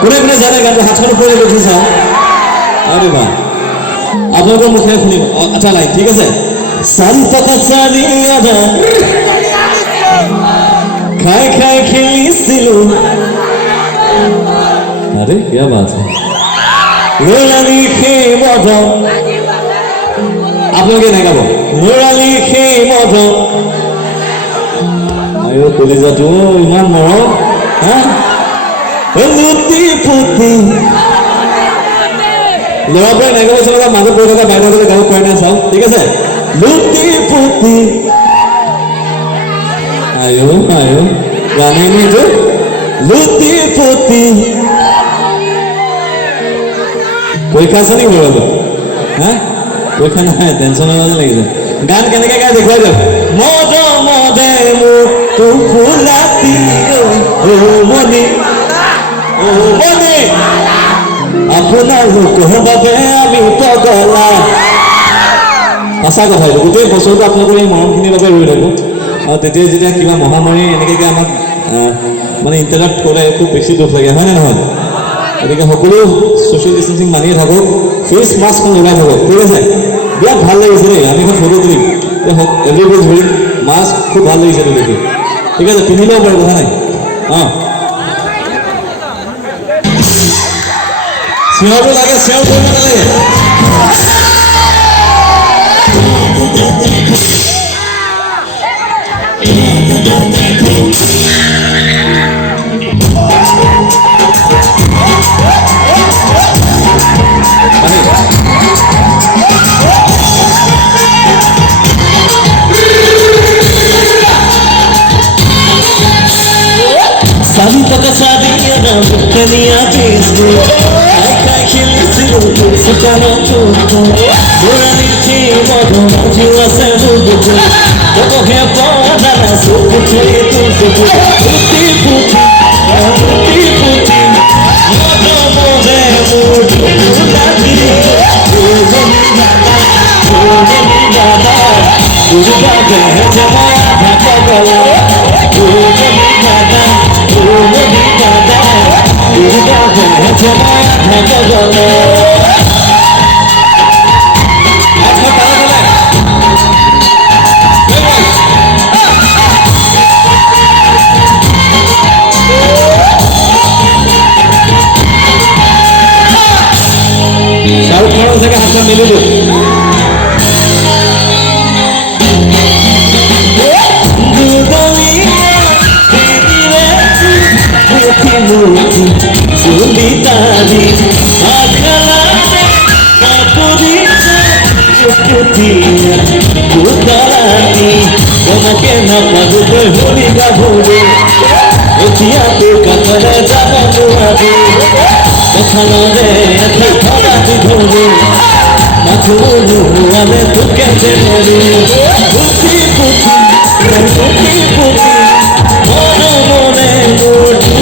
কোনে কোনে জানে গানটো হাতখন ওপৰলৈ উঠি চাওঁ আৰে বাহ আপোনালোকৰ মুখেৰে শুনিব এটা লাইন ঠিক আছে চান্তকা চাৰিয়াদা খাই খাই খেলিছিলো আরে क्या बात है লোৰালি সেই মদন আপোনালোকে নাই গাব লোৰালি সেই মদন আয়ো কলিজাটো ইমান মৰম হা লুটি ফুটি ল'ৰাবোৰে নাই গাব চলাবা মাজত পৰি থকা বাইদেউসকলে গাব পাৰে নাই চাওক ঠিক আছে লুটি ফুটি আয়ো আয়ো গানে নিটো লুটি ফুটি পৰীক্ষা আছে নেকি বাৰু হা পৰীক্ষা নহয় টেনশ্যনৰ মাজত লাগিছে গান কেনেকৈ গাই দেখুৱাই দিয়ক মদ মদে মোৰ ফুলাতি মনি মনি আপোনাৰ লোকৰ বাবে আমি পগলা সঁচা কথা এইটো গোটেই বছৰটো আপোনালোকৰ এই মৰমখিনিৰ বাবে ৰৈ থাকোঁ আৰু তেতিয়া যেতিয়া কিবা মহামাৰী এনেকৈ আমাক মানে ইণ্টাৰাপ্ট কৰে খুব বেছি দুখ লাগে হয়নে নহয় গতিকে সকলো ছ'চিয়েল ডিষ্টেঞ্চিং মানিয়ে থাকক ফেচ মাস্কখন লগাই থাকক ঠিক আছে বিৰাট ভাল লাগিছে দেই আমি এখন ফটো তুলিম এভৰিবডি ধৰিম মাস্ক খুব ভাল লাগিছে এইটো দেখি ঠিক আছে পিন্ধি ল'ব পাৰে কথা নাই অঁ চিঞৰটো লাগে চিঞৰ কৰিব নালাগে Santaka Sadiyana Mukkaniya Chesku Kai Kai Khilisilu Sukana Chukku Murali Chi Modu Jiwa Sehudu Koko He Podana Sukku Chui Tukku Puti Puti Puti Puti Modu Mode Mudu Pulati Ujani Gada Ujani Gada Ujani Hejamaya Bhakagala Ujani Gada Ujani Gada Ujani Hejamaya Bhakagala Shahrukh खान से हाथ में मिले सुलितारी आखलाने कापुरी कुटिया कुदारानी कोनके ना पगुबे होली गाभुरे एतिया पे कतरे जाबो आबे कथानो रे थरा दिधुरे माथुरु आमे तुके देरे पुती पुती पुती पुती मोनो मोने मोटू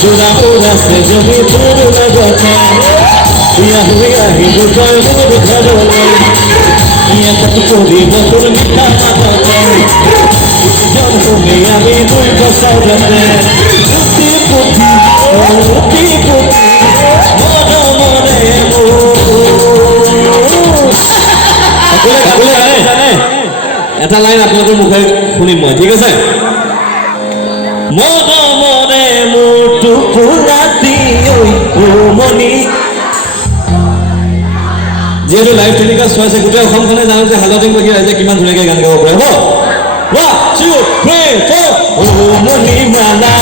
जुड़ा पूरा से जब दूर लगता या हुआ ही कोई दूर घर ये तक पूरी बतुर मिठा माता जब तुम्हें अभी कोई बसाओ रहते पुती पुती पुती पुती मोनो मोने मो अगले जाने এটা লাইন আপোনালোকৰ মুখে শুনিম মই ঠিক আছে মন মনে মুটু ফুলাতি ওই মনি যিহেতু লাইভ টেলিকাষ্ট হৈ আছে গোটেই অসমখনে জানো যে হালদিংবাসী ৰাইজে কিমান ধুনীয়াকৈ গান গাব পাৰে হ'ব 1 2 3 4 ও মণিমালা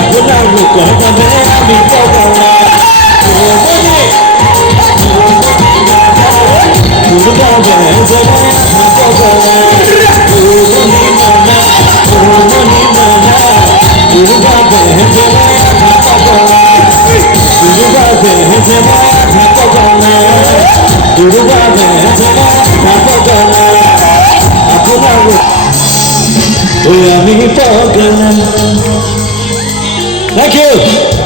আপোনাৰ লোকৰ বাবে আমি পগলা ও মণি দুৰ্গা বেজে পগলা ও মণিমালা দুৰ্গা বেজে পগলা দুর্গা বেজে পগলা দুর্গা বেজে পগলা আপনার ওই আমি পগলা থ্যাংক ইউ